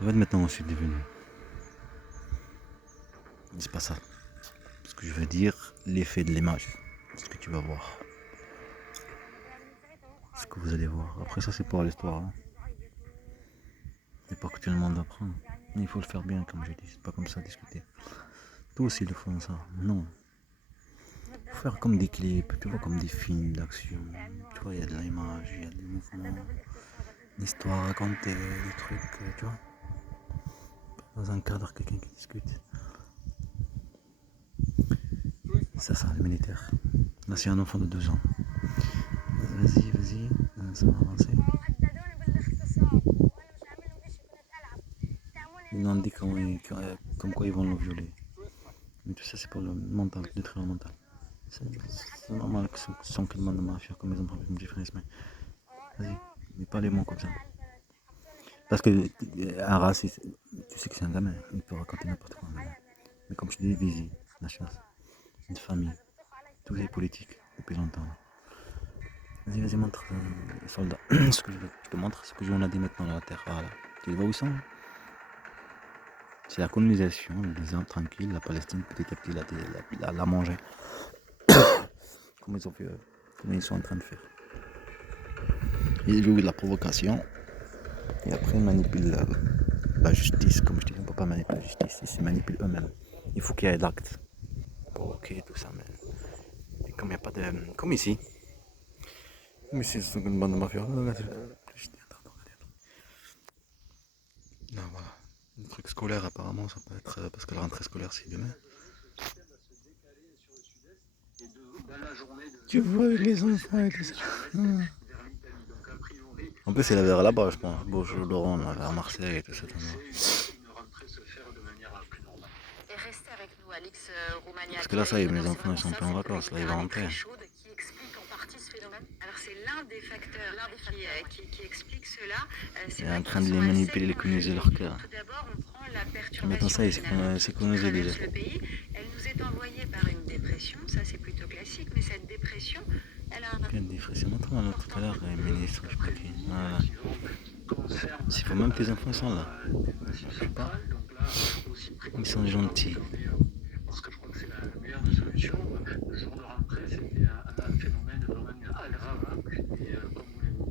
Regarde maintenant où je suis devenu. Dis pas ça. Ce que je veux dire, l'effet de l'image. Ce que tu vas voir. Ce que vous allez voir. Après ça, c'est pour l'histoire. Hein. C'est pas que tout le monde apprend. Mais il faut le faire bien, comme je dis. C'est pas comme ça discuter. Tous ils le font ça. Non. Il faut faire comme des clips, tu vois, comme des films d'action. Tu vois, il y a de l'image, il y a des mouvements, une histoire racontée, des trucs, tu vois. Dans un cadre, quelqu'un qui discute. Ça, le militaire. Là, c'est un enfant de 2 ans. Vas-y, ça va avancer. Ils nous ont dit comme quoi ils vont le violer. Mais tout ça, c'est pour le mental, détruire le mental. C'est normal que ce sont tellement de mafia comme ils ont fait me frère Ismaël. Vas-y, mais pas les mots comme ça. Parce que un raciste, tu sais que c'est un gamin, il peut raconter n'importe quoi. Mais comme je te dis, Vizi, la chasse, une famille, tous les politiques depuis longtemps. Vas-y, montre les soldats. Ce que je te montre, ce que on a dit maintenant dans la terre. Voilà. Tu les vois où ils sont? C'est la colonisation, les hommes tranquilles, la Palestine petit à petit la manger. Comment ils ont fait, comment ils sont en train de faire. Ils jouent de la provocation et après ils manipulent la justice. Comme je dis, on ne peut pas manipuler la justice, ils se manipulent eux-mêmes. Il faut qu'il y ait d'actes. Ok, tout ça, mais et comme il n'y a pas de. Comme ici. Comme ici, c'est une bande de mafia. Non, voilà. Le truc scolaire, apparemment, ça peut être. Parce que la rentrée scolaire, c'est demain. Tu vois avec les enfants et tout ça. En plus, il avait vers là-bas, je pense. Beaujeu, Laurent, vers Marseille et tout ça. Parce que là, ça y est, mes enfants, ils sont plus en vacances. Là, ils vont rentrer. Alors c'est l'un des facteurs qui explique cela. Il est en train de les manipuler, les coloniser leur cœur. Tout d'abord, on prend la perturbation ça, c'est colonisé déjà. Le pays, elle nous est envoyée par une dépression, ça c'est plutôt classique, mais cette dépression, elle a un... Quelle dépression? Montre-moi tout à l'heure, ministre, je sais pas qui. Voilà. Il faut même que les enfants sont là. Je sais pas. Ils sont gentils. Parce que je crois que c'est la meilleure des solutions. Le jour de rentrée, c'était un phénomène vraiment aggravant. Et comme voulez-vous.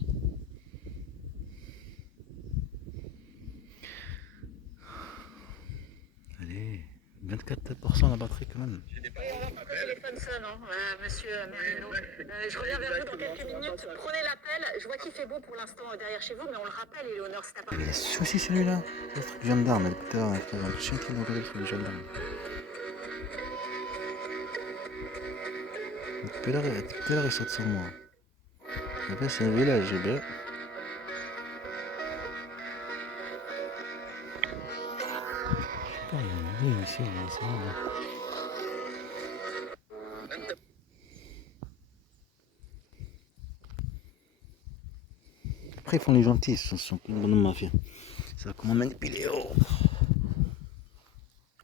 Allez, 24% la batterie quand même. Oui, on va pas au téléphone ça, non, monsieur Merino. Je reviens vers vous dans quelques minutes. Prenez l'appel. Je vois qu'il fait beau pour l'instant derrière chez vous, mais on le rappelle, Éléonore, c'est appareil. Il y a des soucis celui-là. Le truc gendarme, depuis tout à l'heure, je suis en train de regarder le truc gendarme. Depuis tout à l'heure, il saute sur moi. Après, c'est un village, bien. Il y a ici, c'est bon. Après, ils font les gentils, ils sont une bonne mafia. C'est comment manipuler. Oh.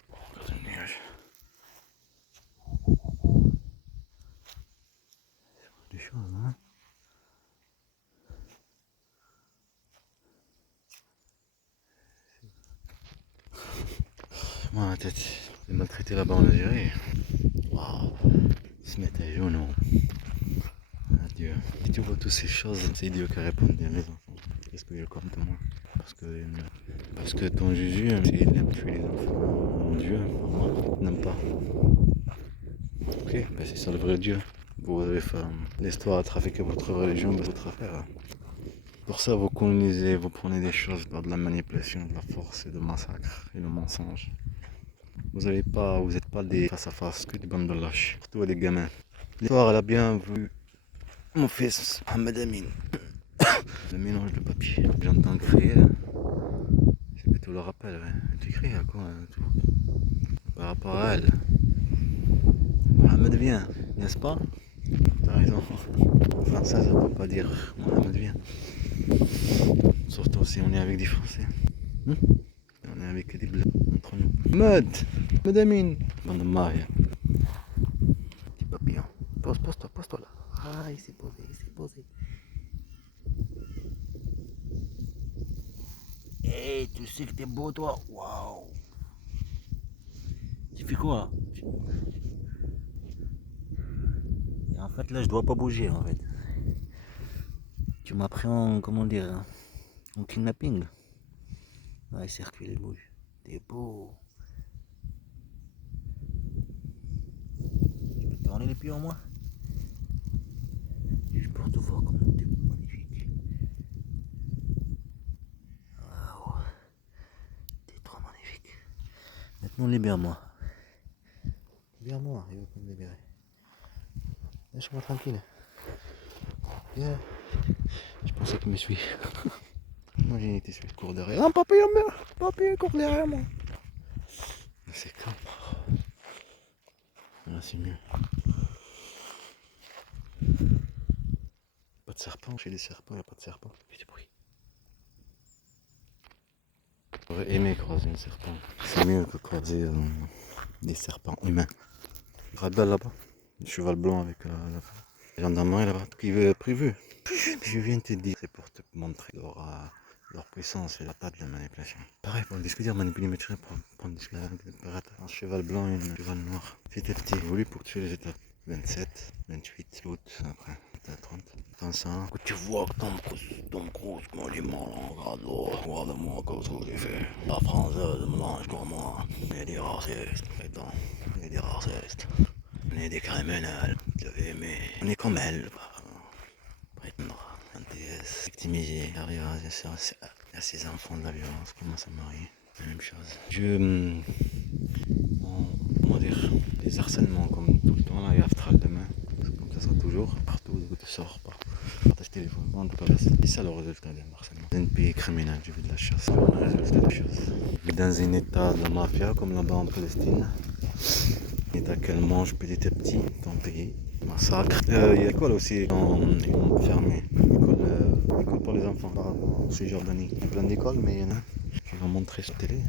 Regarde le nuage. Des choses, hein. Moi, la tête, les maltraités là-bas en Algérie. Waouh. Ils se mettent à genoux. Adieu. Si tu vois toutes ces choses, c'est Dieu qui répond à mes enfants. Qu'est-ce que je compte moi? Parce que ton Jésus, il aime tuer les enfants. Mon Dieu, moi, n'aime pas. Ok, ben c'est ça le vrai Dieu. Vous avez fait l'histoire à trafiquer votre religion, ben c'est votre affaire. Pour ça, vous colonisez, vous prenez des choses par de la manipulation, de la force et de massacre et de mensonge. Vous n'êtes pas des face à face, que des bandes de lâches, surtout des gamins. L'histoire, elle a bien vu mon fils, Mohamed Amin. Le mélange de papier. J'entends crier. C'est tout le rappel, ouais. Tu cries à quoi tout. Par rapport à elle. Mohamed vient, n'est-ce pas? T'as raison. En français, ça ne peut pas dire Mohamed vient. Surtout si on est avec des Français. On est avec des bleus entre nous. Mohamed Amin. Bande de Maria. Petit papillon. Pose-toi là. Ah, il s'est posé. Hey, tu sais que t'es beau, toi. Waouh. Tu fais quoi? Et en fait, là, je dois pas bouger, en fait. Tu m'as pris en, comment dire, en kidnapping. Ouais, circule et bouge. T'es beau. Tu peux tourner les pieds en moi? Je peux te voir comme t'es magnifique. Waouh, t'es trop magnifique. Maintenant, libère-moi. Libère-moi, il va pas me libérer. Laisse-moi tranquille. Viens. Je pensais qu'il me suit. Imagine, il te suit. Cours derrière. Ah, papy, papy, cours derrière moi. C'est calme. Là, c'est mieux. Pas de serpent. Chez les serpents, il n'y a pas de serpent. Il y a du bruit. J'aurais aimé croiser un serpent. C'est mieux que croiser des serpents humains. Radal là-bas. Le cheval blanc avec la gendarmerie là-bas. Tout qui est prévu. Je viens de te dire, c'est pour te montrer leur puissance et la taille de la manipulation. Pareil pour le disque dur, manipuler mes traits pour prendre un cheval blanc et un cheval noir. Petit à petit, évolue pour tuer les étapes. 27, 28 août, après, 30. Enfin, que tu vois que Tom Cruise, comment il est malin, regarde-moi comme ça j'ai fait. La française mange comme moi. On est des racistes, attends, on est des racistes. On est des criminels, tu avais aimé. On est comme elle, prétendre, un DS, victimiser, arriver à ses enfants de la violence, comment ça m'arrive. La même chose. Comment dire, les harcèlements comme tout le temps là et astral demain, comme ça sera toujours, partout où tu sors, partage téléphone, en tout cas, c'est ça le résultat des harcèlements. C'est un pays criminel, je vis de la chasse, c'est le résultat de la chasse. Je vis dans un état de mafia comme là-bas en Palestine, un état qu'elle mange petit à petit ton pays. Massacre. Il y a l'école aussi, ils ont fermé. L'école pour les enfants, en Cisjordanie. Il y a plein d'écoles, mais il y en a qui vont montrer sur télé.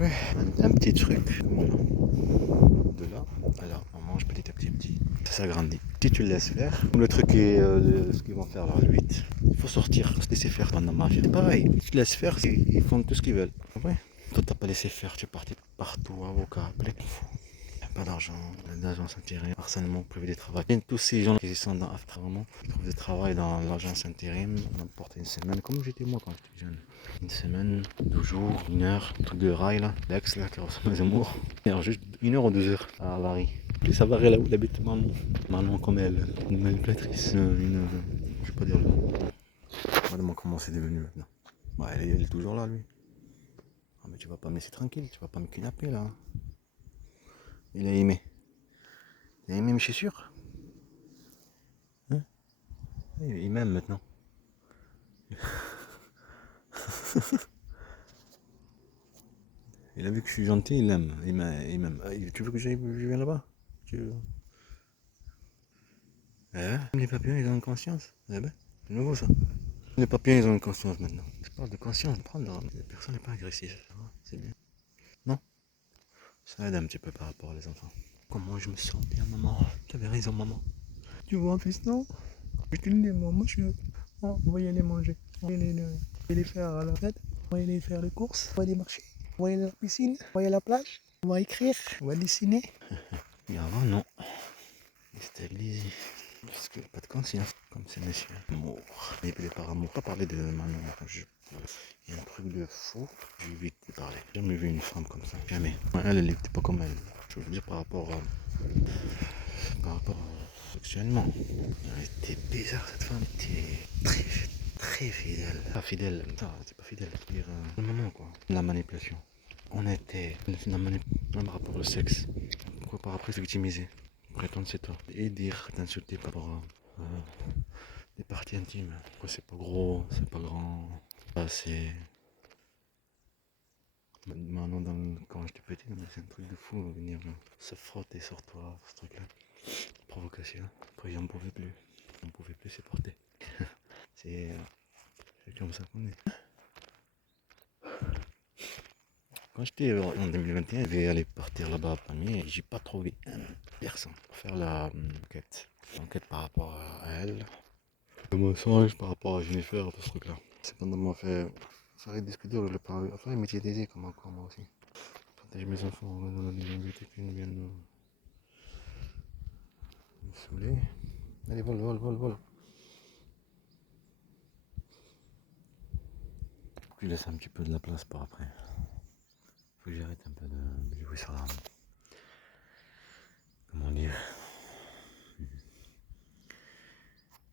Ouais, un petit truc, voilà. De là à là, on mange petit à petit, ça s'agrandit. Si tu le laisses faire, le truc est ce qu'ils vont faire là, le 8, il faut sortir, se laisser faire dans la marche. C'est pareil, si tu laisses faire, ils font tout ce qu'ils veulent. Ouais. Toi t'as pas laissé faire, tu es parti partout, avocat, plein de fou. Pas d'argent, l'agence intérim, harcèlement, privé de travail. Et tous ces gens qui sont dans After, vraiment, qui trouvent du travail dans l'agence intérim, n'importe une semaine, comme j'étais moi quand j'étais jeune. Une semaine, 2 jours, 1 heure, truc de rail là, l'ex là qui ressemble à Zemmour. Alors juste 1 heure ou 2 heures à Varie. Plus ça varie là où il habite Manon comme elle, une manipulatrice, je sais pas dire le nom. Regarde-moi comment c'est devenu maintenant. Bah, elle est toujours là lui. Ah mais tu vas pas me laisser tranquille, tu vas pas me kidnapper là. Il a aimé. Il a aimé mes chaussures. Hein, il m'aime maintenant. Il a vu que je suis gentil, il l'aime. Il m'aime. Ah, tu veux que je vienne là-bas? Les papillons, ils ont une conscience. Eh ben, c'est nouveau ça. Les papillons, ils ont une conscience maintenant. Je parle de conscience, prendre. La personne n'est pas agressive. C'est bien. Non? Ça aide un petit peu par rapport aux enfants. Comment je me sens bien, maman? Tu avais raison, maman. Tu vois, fils, non? Je te le dis, moi, monsieur. On va y aller manger. On va y aller faire à la fête. On va y aller faire les courses. On va aller marcher. On va aller à la piscine. On va aller à la plage. On va écrire. On va dessiner. Et avant, non. C'était l'église. Parce que pas de conscience, comme ces messieurs. Amour. Manipulé par amour. Pas parler de Manon. Il y a un truc de fou. J'évite de parler. J'ai jamais vu une femme comme ça. Jamais. Ouais, elle n'était pas comme elle. Je veux dire par rapport sexuellement. Elle était bizarre cette femme. Elle était très fidèle. Pas fidèle. Non, c'est pas fidèle. Je veux dire, le moment quoi. La manipulation. On était la manipulation par rapport au sexe. Pourquoi par après se victimiser? Prétendre c'est toi. Et dire, t'insulter par rapport à des parties intimes. Pourquoi c'est pas gros, c'est pas grand. Pas assez. Maintenant, quand j'étais petit, c'est un truc de fou, venir se frotter sur toi, ce truc-là. Provocation. Après, j'en pouvais plus. On pouvait plus supporter. C'est comme ça qu'on est. Quand j'étais en 2021, je vais aller partir là-bas à Pamiers et j'ai pas trouvé personne pour faire l'enquête. L'enquête par rapport à elle. Le mensonge par rapport à Jennifer, tout ce truc-là. C'est quand on m'a fait Ça arrête de discuter, je l'ai pas vu. Enfin, métier d'aider comme encore moi aussi. Protéger mes enfants, on a des invités qui viennent nous saouler. Allez, vole, vole, vole, vole. Faut que je laisse un petit peu de la place pour après. Faut que j'arrête un peu de jouer sur la... Comment dire,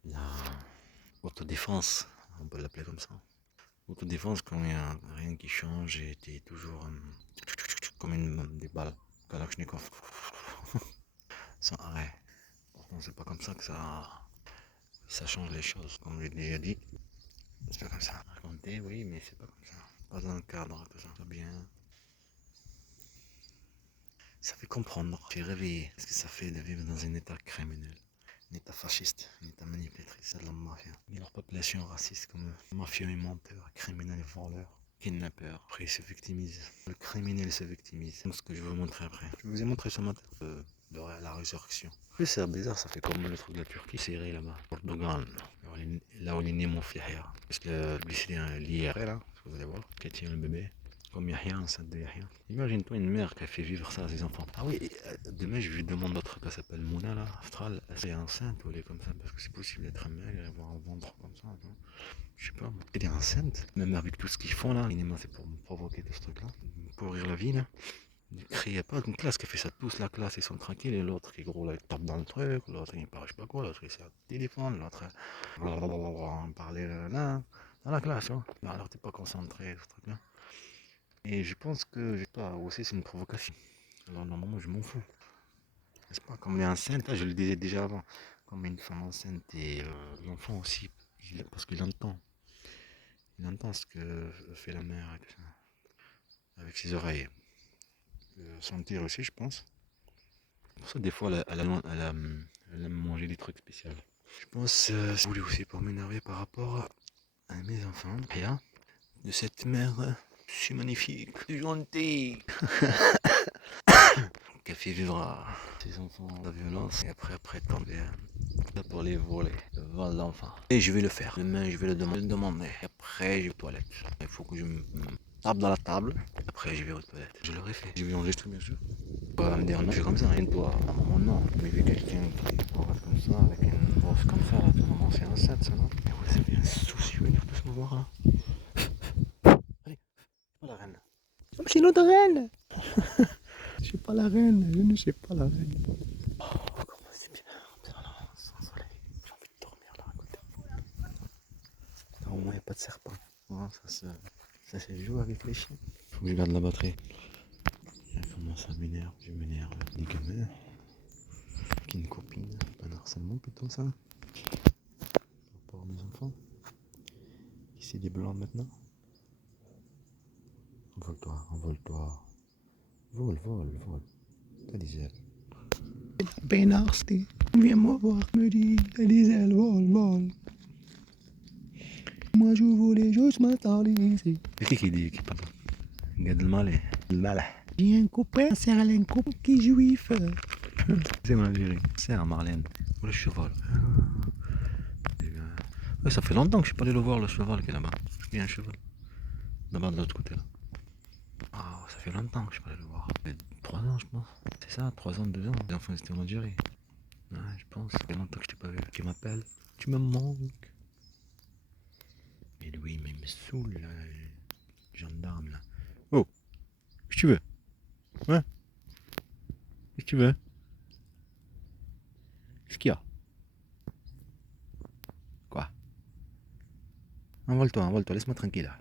la autodéfense, on peut l'appeler comme ça. Autodéfense quand il n'y a rien qui change et t'es toujours comme des balles Kalachnikov. Sans arrêt. Pourtant c'est pas comme ça que ça change les choses, comme j'ai déjà dit. C'est pas comme ça. Raconter, oui, mais c'est pas comme ça. Pas dans le cadre, tout ça. Bien. Ça fait comprendre, fait réveiller ce que ça fait de vivre dans un état criminel. Un état fasciste, un état manipulatrice, c'est de la mafia. Et leur population raciste comme mafieux et menteurs, criminels et voleurs, kidnappeurs. Après ils se victimisent. Le criminel se victimise. C'est ce que je vais vous montrer après. Je vous ai montré ce matin de la résurrection. En plus c'est bizarre, ça fait comme le truc de la Turquie, Syrie là-bas. Portugal, là où il est né mon fils Yahya. Parce que lui c'est l'IR là, vous allez voir, qui tient le bébé. Comme Yahya, enceinte de Yahya. Imagine-toi une mère qui a fait vivre ça à ses enfants. Ah oui, demain je lui demande d'autres qui s'appelle Mouna là, Astral, elle est enceinte ou elle est comme ça, parce que c'est possible d'être maigre et avoir un ventre comme ça, non? Je sais pas, elle est enceinte, même avec tout ce qu'ils font là, c'est pour me provoquer tout ce truc là, pour rire la vie là. Ne criez pas d'une classe qui fait ça tous, la classe ils sont tranquilles, et l'autre qui est gros là il tape dans le truc, l'autre il parle je sais pas quoi, l'autre il essaie de téléphone, l'autre on parlait là, dans la classe, hein. Alors t'es pas concentré, ce truc là. Et je pense que, je sais pas, aussi c'est une provocation. Alors normalement je m'en fous. C'est pas comme les enceintes, là, je le disais déjà avant. Comme une femme enceinte et l'enfant aussi, parce qu'il entend. Il entend ce que fait la mère et tout ça. Avec ses oreilles. Sentir aussi, je pense. Pour ça, des fois, elle aime manger des trucs spéciaux. Je pense que je voulais aussi pour m'énerver par rapport à mes enfants. Rien. De cette mère si magnifique, si gentille. Qui a fait vivre à ses enfants la violence et après tomber là pour les voler, le vol d'enfants. Et je vais le faire. Demain, je vais le demander. Et après, je vais aux toilettes. Il faut que je me tape dans la table. Après, je vais aux toilettes. Je l'aurais fait. Je vais enregistrer, bien sûr. On va me dire non, je fais comme ça, rien de toi. À un moment, non. Mais vu quelqu'un qui parle comme ça, avec une voix comme ça, là, tout le moment, c'est un 7, ça, non? Mais vous avez un souci venir tous me voir, là. Allez, c'est pas la reine. Oh, c'est notre reine. Je suis pas la reine, je ne suis pas la reine. Oh, comment c'est bien, sans soleil. J'ai envie de dormir là à côté. Au moins, il n'y a pas de serpent. Oh, ça se joue avec les chiens. Faut que je garde la batterie. Comment ça m'énerve, je m'énerve. Des gamins qui une copine, un harcèlement plutôt ça. Par rapport à mes enfants. Ici des blancs maintenant. Envole-toi, envole-toi. Vole, vole, vole. T'as des ailes. Ben nasty. Viens-moi voir, me dit, t'as des ailes, vole, vole. Moi je voulais juste m'attendre ici. C'est qui dit qui parle? Gad Elmaleh. Elmaleh. J'ai un copain, c'est un copain qui est juif. C'est mon Algérie. C'est un Marlène. Ou le cheval. Ouais, ça fait longtemps que je suis pas allé le voir, le cheval qui est là-bas. Il y a un cheval. Là-bas de l'autre côté là. Ah, ça fait longtemps que je suis pas allé le voir. Ça fait 3 ans je pense. C'est ça, 3 ans, 2 ans. Les enfants étaient en Algérie. Ouais, je pense. Ça fait longtemps que je t'ai pas vu. Tu m'appelles. Tu me manques. Mais lui, mais il me saoule là. Le gendarme là. Oh, qu'est-ce que tu veux? Ouais? Qu'est-ce que tu veux? Qu'est-ce qu'il y a? Quoi? Envole-toi, envole-toi, laisse-moi tranquille là.